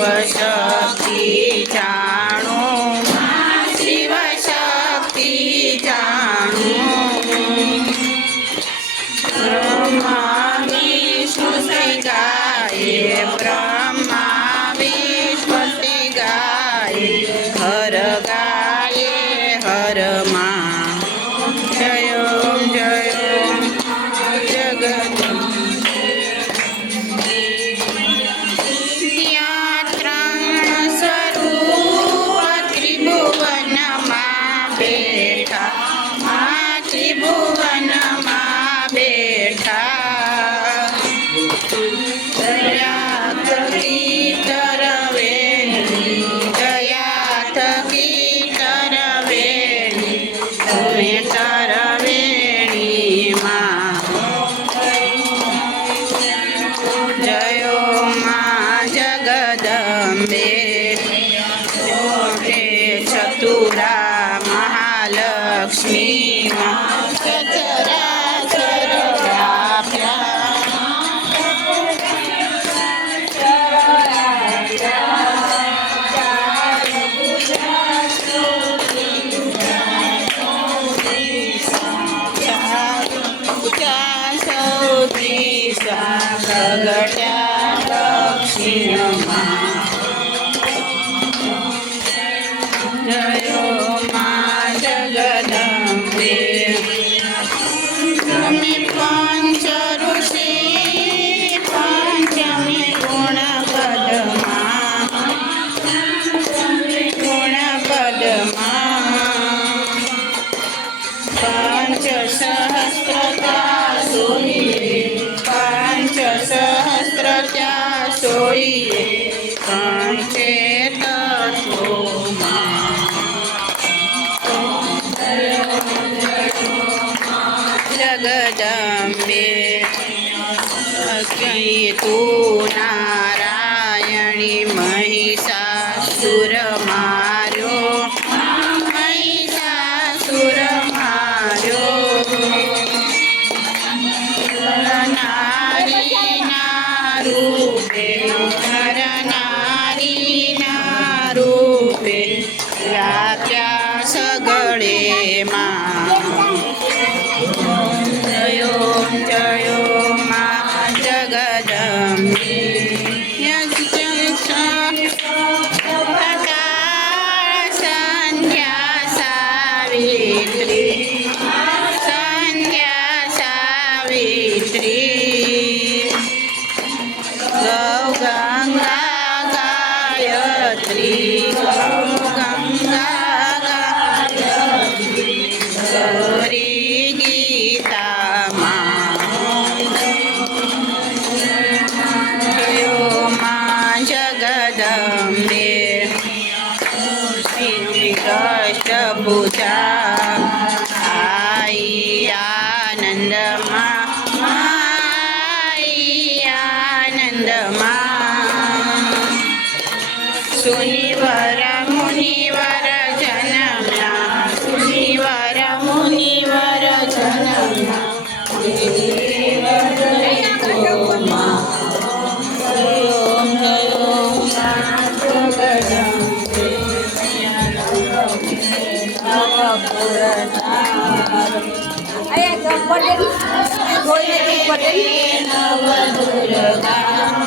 શિવશક્તિ જાણું શિવશક્તિ જાણું બ્રહ્મા વિષ્ણુ સે ગાયે બ્રહ્મા વિષ્ણુ સે ગાયે હર ગાયે હર માં જય ઓમ જગત ત્રિભુવનમાં બેઠા દયા થકી તરવેણી દયા થકી તરવેણી તમે તરવેણીમાં જયો માં જગદંબે હે ચતુરા મહાલક્ષ્મી જયો માં જગદંબે તમે પંચ ઋષિ પંચમી ગુણપદમાં પંચ સહસ્રતા સોઈએ પંચ સહસ્રતા સોઈએ પંચે તત્વોમાં જગદંબે તું નારાયણી મહિષાસુર માર્યો મહિષાસુર માર્યો નારીના રૂપે નર નારીના રૂપે રાખ્યા સગળેમાં જયો માં જગદંબે સંધ્યા સાવિત્રી ગૌ ગંગા ગાયત્રી ગૌ ગંગા ગાયત્રી ગૌરી ગીતામાં જગદંબે અષ્ટભુજા આઈ આનંદમાં સુનિવર મુનિવર જન્મ્યા સુનિવર મુનિવર જન્મ્યા નવ દુર્ગા